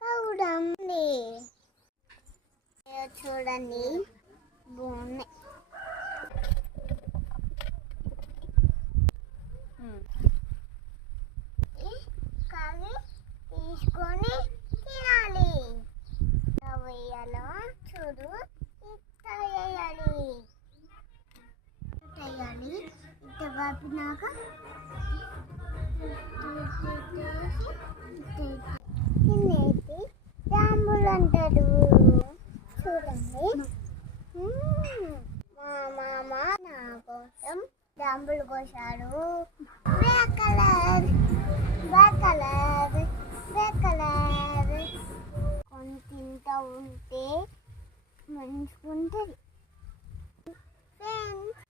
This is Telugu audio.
కౌడండి చూడండి బాగున్నాయి. కర్రీ తీసుకొని తినాలి. వేయాలో చూడు, ఇట్లా వేయాలి. వేయాలి ఇట్లా కాపినాక తినేసి జాంబులు అంటారు. చూడండి, మా మామ నా కోసం జాంబులు కోసాడు. Black colour black colour black colour. కొన్ని తింటూ ఉంటే మంచిగా ఉంటుంది ఫ్రెండ్స్.